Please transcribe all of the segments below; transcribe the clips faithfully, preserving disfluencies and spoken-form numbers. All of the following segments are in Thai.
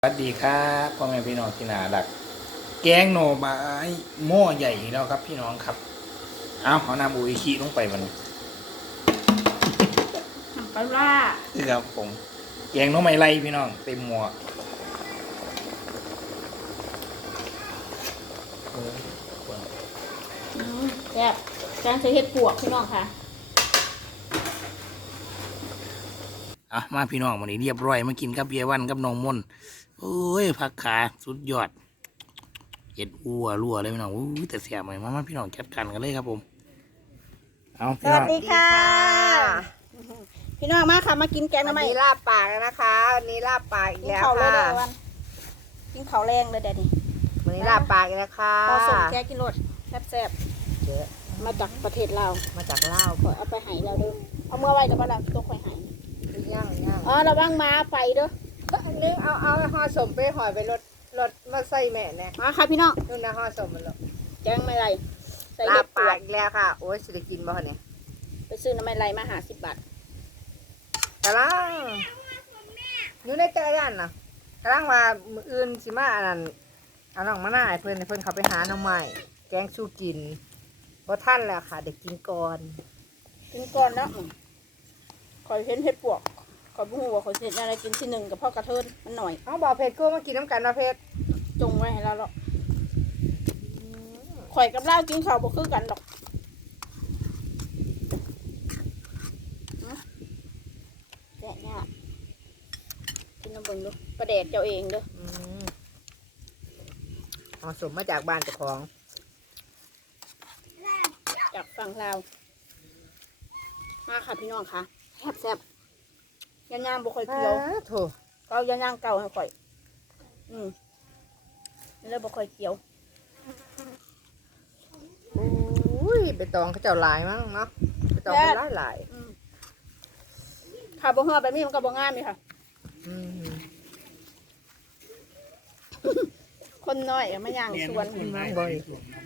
สวัสดีครับพ่อแม่พี่น้องที่น่ารักแกงโหน่อไม้หม้อใหญ่แล้วครับพี่น้องครับเอาเอาน้ำอุยคีลงไปมันน้ำปลาร้าครับผมแกงโหน่อไม้ไรพี่น้องเต็มหม้อแซ่บจานใส่เห็ดปวกพี่น้องค่ะอ่ะมาพี่น้องวันนี้เรียบร้อยมากินกับเบียร์วันกับน้องมนโอ้ยผักขาสุดยอดเห็ดอัวรัวเลยพี่น้องอู้แต่เสียใหม่มามาพี่น้องจัดกันกันเลยครับผมเอาสวัสดีค่ะพี่น้องมาค่ะมากินแกงวันน้ำมันนี้ลาบปากนะคะวันนี้ลาบปากอีกกินแล้วข้าวเลยค่ะเด้อวันกินข้าวแรงเลยเดี๋ยวนี้วันนี้ลาบปากอีกแล้วค่ะพอส่งแกกินรสแซ่บเยอะๆมาจากประเทศลาวมาจากลาวขอเอาไปให้เราเด้อเอาเมื่อไว้แล้วบ้านเราตัวข่อยให้ย่างย่างอ๋อระวังมาไฟเด้อนึงเอาเอาห่อสมไปห่อไปรถรถมาใส่แม่เนี่ยมาค่ะพี่น้องนู่นนะห่อสมมันหรอกแกงไม่ไรใส่ลาเห็บดปปาว กกอีกแล้วค่ะโอ้ยสิได้กินบ่คะเนี่ยไปซื้อน้ำมันไรมาหาสิบบาทกำลังอยู่ในจักรยานน่ะกำลังว่ามื้ออื่นสิมาอันนั้นเอาน้องมาหน้าให้เพิ่นให้เพิ่นเขาไปหาหน่อไม้แกงสู้กินเพราะท่านแล้วค่ะเด็กกินก่อนกินก่อนแล้วขอยเห็นเห็ดปวกขอยบุ้งว่าขอยเห็นอะไรกินที่หนึ่งกับพ่อกระเทินมันหน่อยเอาบอกเพชรกูมากินน้ำกันนะเพชรจงไว้ให้เราหรอกข่อยกับเรากินข้าวบ่คือกันหรอกแกะเนี่ยกินน้ำเบิ่งดูประเดดเจ้าเองเด้ออืมห่อสมมาจากบ้านเจ้าของจากฝั่งลาวมาค่ะพี่น้องค่ะแซ่บแซ่บยานยางบ่ค่อยเคี้ยวอ้าโถก็ยานยางเก่าให้ข่อย อืมนี่เลยบ่ค่อยเคี้ยวอุ้ยไปตองเขาเจ้าหลายมั้งเนาะไปตองเขาหลายหลายอืมค่ะบ่เหือแบบนี้มันก็บ่งามนี่ค่ะอืมคนน้อยอะมาย่างสวนมังบ่อย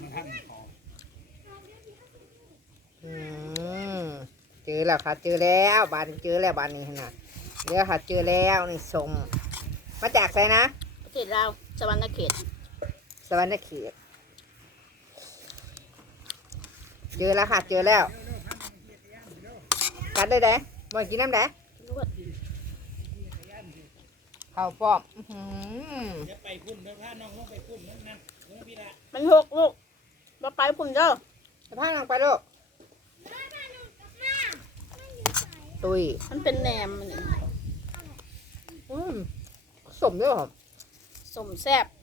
อืมเจอแล้วค่ะ เจอแล้วบ้านเจอแล้วบ้านนี้นะเดี๋ยวค่ะเจอแล้วนี่สมมาจากไสนะประเทศลาวสวรรณเขตสวรรณเขตเจอแล้วค่ะ เจอแล้วกัดได้ไหมบ่กินน้ำไหนข้าวป้อมอื้อหือไปพุ่นเดี๋ยวพาน้องลงไปพุ่นนั่นนั่นพี่ละมันหกลูกมาไปพุ่นเด้อจะพาน้องไปลูกตุยมันเป็นแหนมมันนี่อืมสมด้วยเหรอสมแซ่บ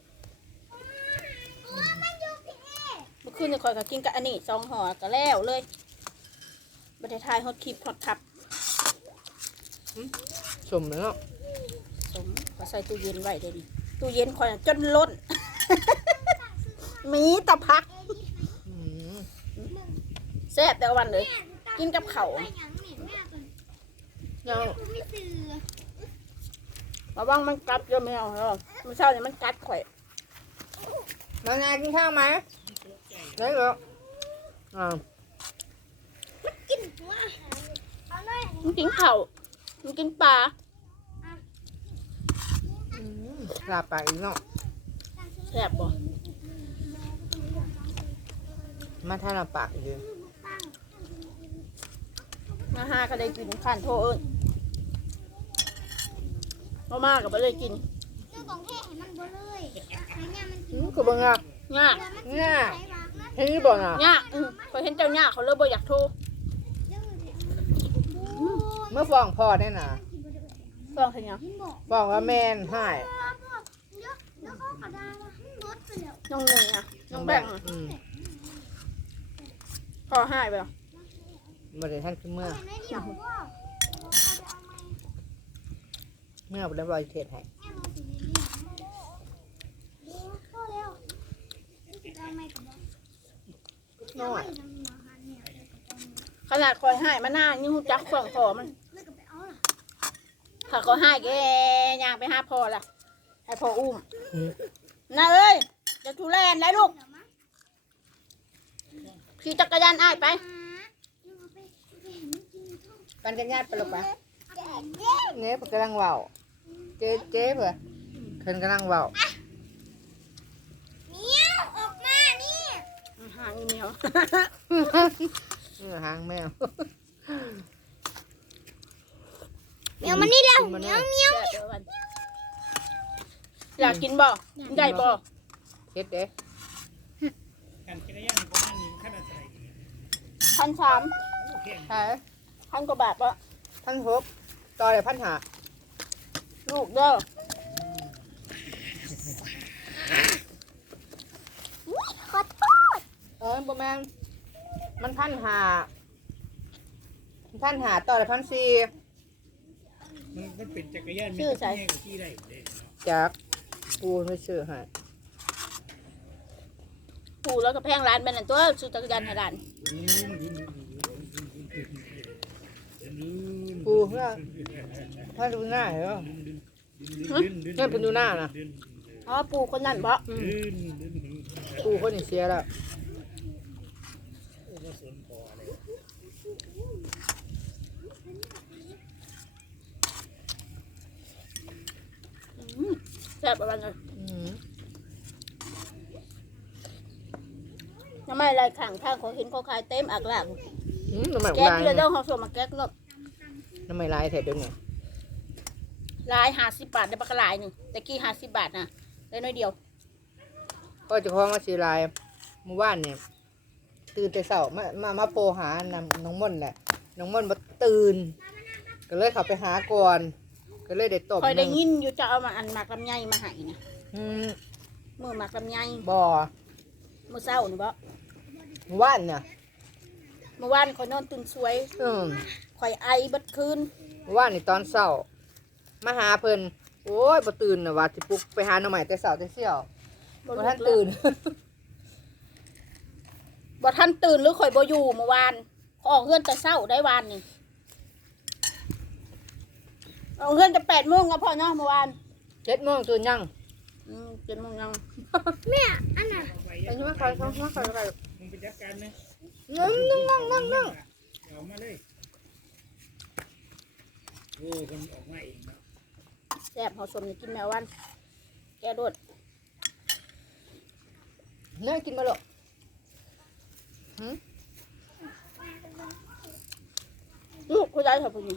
เมื่อคืนจะคอยกับกินกับอันนี้สองห่อก็แล้วเลยบัตรทายฮอตคลิปฮอตทับสมเนาะสมก็ใส่ตู้เย็นไว้เดี๋ยวนี้ตู้เย็นคอยน่ะจนล้น มีแตะพักอืมแซ่บแต่ละวันเลย กินกับเขาวเนาะระวังมันกัดเยอะไม่เอาเนาะมันเช้าเนี่ยมันกัดข่อยน้องนายกินข้าวไหมได้เหรออ่ามันกินเขาวมันกินปลาอืมลาบปากอีกเนาะแซ่บบ่มาท่าลาบปากอีกเลยมาห้าก็ได้กินข้านโทเอิญมามาก็ไม่ได้กินอืมคือบังอ่ะง่าเนี่ยเห็นนี่บ่น่ะง่าอืมพอเห็นเจ้าง่าเขาเลยบ่อยากโทรเมื่อฟ้องพ่อเนี่ยนะฟังเห็นยังฟ้องว่าแม่นให้น้องหนึ่งอ่ะน้องแบงค์อะอืมพ่อให้ไปหรอบ่ได้ท่านคือเมื่อเมื่อบ่ได้รอยเทศให้น้อยขนาดคอยให้มาหน้านี่หูจักส่องพ่อมันถ้าเขาให้แกย่างไปหาพ่อล่ะให้พ่ออุ้มอืมน่าเอ้ยจะทุเรศได้ลูกขี่จักรยานอ้ายไปปันกันญาติไปลูกปะเนี่ยเพิ่นกำลังเว้าเจ๊เจ๊เผื่อเพิ่นกำลังเว้าเมียวออกมานี่หางอีเหมียวเออหางแมวเมียวมานี่แล้วกินมาเมีแน่ยวเมียวแซ่บเด้อวันอยากกินบ่ได้บ่เฮ็ดเด้การจักรยานประมาณนี้ขั้นอะไรพันสามใช่พันกว่าบาทบ่พันหกต่อเลยพันหาลูกเด้อขอโทษเออประมาณมันพันหาพันหาต่อเลยพันสี่มันมันเป็นจักรยานไม่ใช่กับที่ได้เลยจากปูไม่ซื้อให้ปู่แล้วก็แพงร้านเป็นอันตัวสุจักรยานให้ร้านปูเพื่อพันดูหน้าเหรอเพื่อนพันดูหน้านะอ๋อปู่คนนั้นบ่ปูคนนี้เสียแล้วอืมแซ่บประมาณนั้นอืมทำไมไรขังข้างของเห็นเขาขายเต็มอักหลังอืมน้ำมันแก๊กลายเรือเด้อเขาส่งมาแก๊กเนาะน้ำมันลายแถวเดียวนี่ลายห้าสิบบาทได้ปลากระลายหนึ่งแต่กี้ห้าสิบบาทนะได้น้อยเดียวก็จะคล้องมาสีลายเมื่อวานเนี่ยตื่นแต่เช้ามามามาโปรหานำน้องม่อนแหละน้องม่อนมาตื่น ก็เลยเขาไปหาก่อน ก็เลยได้ตบคอยได้หนึ่งยินอยู่จะเอามาอันหมักลำไยมาให้นะอืมมือหมักลำไยบ่อมือเศร้านี่บ่เมื่อวานเนี่ยเมื่อวานคอยนอนตื่นสวยอืมคอยไอเบัดคืนเมื่อวานนี่ตอนเช้ามาหาเพิ่นโอ้ยบ่ตื่นนะว่าสิปลุกไปหาหน่อใหม่แต่เช้าแต่เสี่ยวบ่ทันตื่นบ่ทันตื่นหรือคอยบ่อยู่เมื่อวานเขาออกเฮือนแต่เศร้าได้วานนี่ออกเฮือนแต่แปดโมงก็พอเนาะเมื่อวานเจ็ดโมงตื่นยังอืมเจ็ดโมงยังแม่อันน่ะไปใช่ไหมใครเขาใช่ไหมใครใครมึงไปจัดการนะนั่งนั่งนั่งนั่งนั่งเอามาเลยโอ้คนออกมาเองเนาะแซ่บเขาสมจะกินแมววันแกโดดเนยกินมาหรอกหืมลูกผู้ใหญ่เท่าผู้หญิง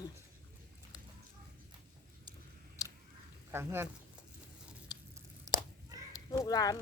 ขังเฮือนลูกหลาน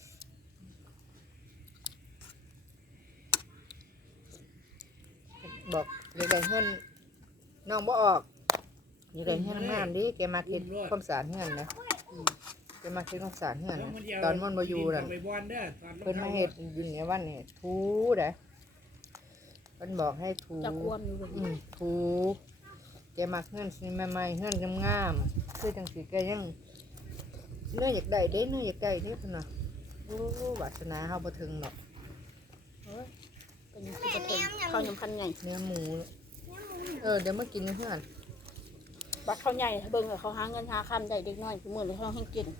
บอกอยากได้เฮือนน้องบ่ออกอยากได้เฮือนงามดิแกมาคิดความสะอาดเฮือนนะแกมาคิดความสะอาดเฮือนนะตอนมันบ่อยู่น่ะไปบอลเด้อตอนเพิ่นมาเฮ็ดอยู่เนี่ยวันนี้ถูเด้อเพิ่นบอกให้ถูจะควมอยู่บนอืมถูแกมักเฮือนสิใหม่ๆเฮือนงามๆคือจังสิแกยังเนื้ออยากได้เด้เนื้ออยากได้เด้เพิ่นน่ะโอ้วาสนาเฮาบ่ถึงหรอกเป็นที่จะเป็นข้าวยำคันใหญ่เนื้อหมู เออเดี๋ยวมากินในเฮือนบักข้าวใหญ่เบิ่งเลยเขาหาเงินหาคำได้เด็กน้อยคือมือเลยเขาให้กิน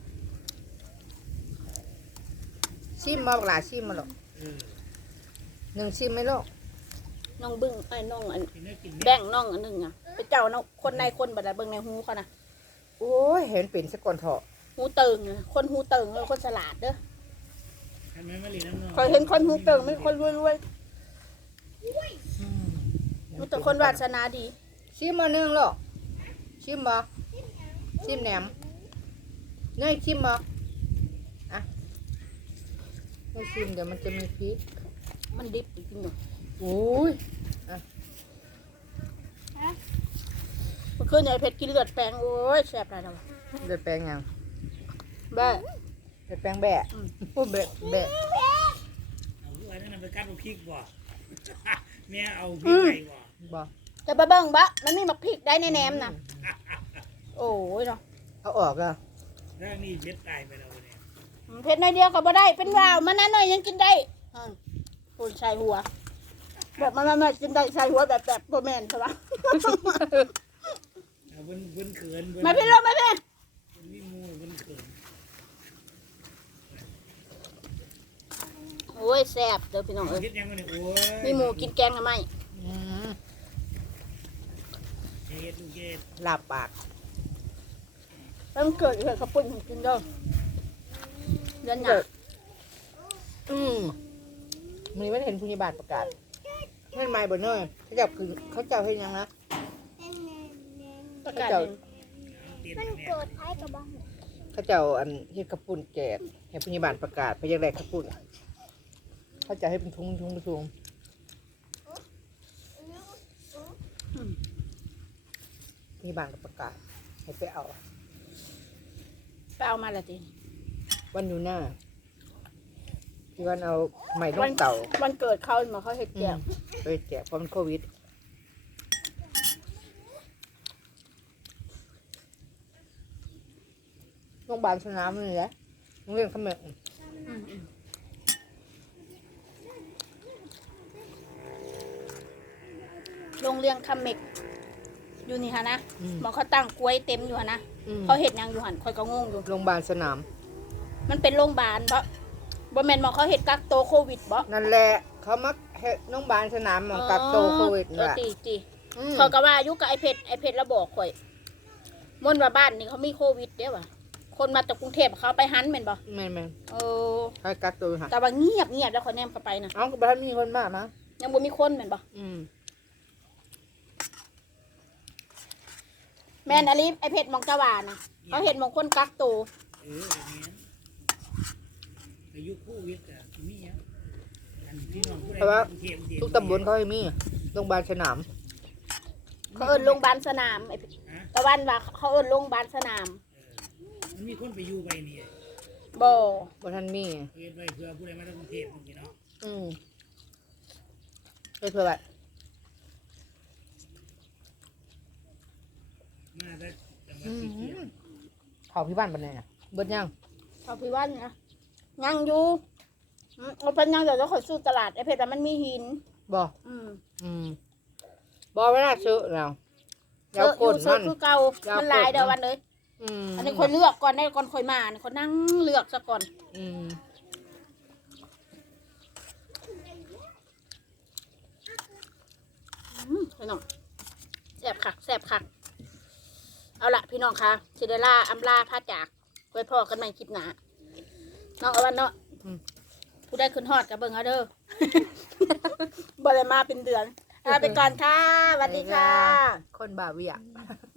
ชิมมาบักหลาชิมมาหรอกหนึ่งชิมไหมลูกน้องบึ้งไอ้น้องอันกินได้กินแบ่งน้องอันหนึ่งอ่ะเป็นเจ้าน้องคนในคนบัดเบิ่งในหูเขานะโอ้ยเห็นเป็นสะก่อนเถาะหูเติงน่ะคนหูเติงเลยคนฉลาดเด้อทำไมมาเรียนน้ำนองเคยเห็นคนหูเติงไม่คนรวยอืมๆรู้แต่คนวาสนาดีชิมมาหนึ่งลูกชิมบ่ชิมแหนมเนยชิมบ่อ่ะเนยชิมเดี๋ยวมันจะมีพิษมันดิบจริงๆอยู่โอ้ยเมื่อคืนยายเพชรกินเลือดแปลงโอ้ยแซ่บอะไรแล้วเดือดแปลงยังแบ้เดือดแปลงแบะอืมโอ้แบะแบะเอาไว้นั่นไปกัดเอาพริกบ่แม่เอาพริกไปบ่บ่จะไปเบิ่งบะมันมีหมักพริกได้ในแหนมน่ะโอ้ยเนาะเอาออกอ่ะร่างนี้เบ็ดตายไปแล้วเนี่ยเพชรน้อยเดียวก็บ่ได้เป็นวาวมันนั้นหน่อยยังกินได้อืมปูนใส่หัว แบบมันมากินได้ใส่หัวแบบแบบโบแมนใช่ปะเอาเพิ่นเพิ่นเขินเพิ่นมาพี่ลงมาพี่เพิ่นมีหมูเพิ่นเขินโอ้ยแซ่บเด้อพี่น้องเอ้ยเฮ็ดยังไงเนี่ยโอ้ยมีหมูกินแกงทำไมอืมเฮ็ดลูกเฮ็ดลาบปากแล้วมันเกิดเหตุกระปุ่นของกินเด้อเดือนหนาอืมมันไม่เห็นผู้ใหญ่บ้านประกาศเห็นไหมบ่เนยเขาจับคือเขาจับให้ยังนะประกาศเจ้าเองมันเกิดท้ายกับบ้านเขาเจ้าอันเฮ็ดกระปุ่นแจกให้ผู้ใหญ่บ้านประกาศไปยังไงกระปุ่นเขาจะให้เป็นทุงทุงทุงผู้ใหญ่บ้านก็ประกาศให้ไปเอาไปเอามาละทีวันอยู่หน้าที่วันเอาใหม่ต้องเต่าวันเกิดเขามาเขาเห็ดแจกไปแจกเพราะมันโควิดโรงพยาบาลสนามนี่แหละโรงเรียนเขมรโรงเรียนคำเมกอยู่นี่ฮะนะอืมหมอเขาตั้งกล้วยเต็มอยู่ฮะนะอืมเขาเห็ดหยังอยู่หันคอยก็งงอยู่โรงพยาบาลสนามมันเป็นโรงพยาบาลเพราะบ่แม่นหมอเขาเห็ดกักโตวโควิดบ่นั่นแหละเขามักเฮ็ดโรงพยาบาลสนามหมองกักโตวโควิดเอนี่อแหละตีตีอืมเขาก็ว่าอยู่กับไอเพชรไอเพชรระบอกข่อยมนว่าบ้านนี่เขามีโควิดเด้อว่ะคนมาจากกรุงเทพเขาไปหันแม่นบ่แม่นแม่นเออให้กักตัวค่ะแต่ว่าเงียบเงียบแล้วเขาแนมเข้าไปนะเอ้าก็บ้านมีคนมากนะยังบ่มีคนแม่นบ่อืมแม่นอลิฟไอเพชรมองตะวานะเขาเห็นมองคนกักโตวเออแบบนี้อายุคู่วิทย์กับมีอ่ะอันพี่น้องผู้ใดเพราะว่าเทียมเทียมทุกตำบลเขาให้มีโรงพยาบาลสนามเขาเอิ้นโรงพยาบาลสนามไอเพชรตะวันว่าเขาเอิ้นโรงพยาบาลสนามมันมีคนไปอยู่ไปนี่บ่บ่ทันมีเฮ็ดไว้เพื่อผู้ใดมาจากกรุงเทพนี่เนาะอืมไปเพื่อแบบมาได้จังหวัอืดสีมเขียวเขาพี่บ้านปานใดน่ะเบิดยังเขาพี่วันนะยังอยู่อืมเอาเป็นยังเดี๋ยวเราขอยสู้ตลาดไอเพชรแต่มันมีหินบ่อืมอืมบ่เวลาซื้อแล้วเยยาวอะอก้ยู่นเสื้มัอน คือเก่ายาวมันหลายกดเดี๋ยวมันวันเลยอืมอันนี้คนเลือกก่อนได้ก่อนคอยมาเนี่ยคนนั่งเลือกซะก่อนอืมอืมพี่น้องแสบคักแสบคักเอาละพี่น้องคะซิเดล่าอัมลาพาจากไว้พอกันใหม่คลิปหน้าน้องเอาวันเนาะผู้ได้ขึ้นฮอดกับเบิ่งเอาเด้อ บ่ได้มาเป็นเดือนลาไปก่อนค่ะสวัสดีค่ะคนบาเวีย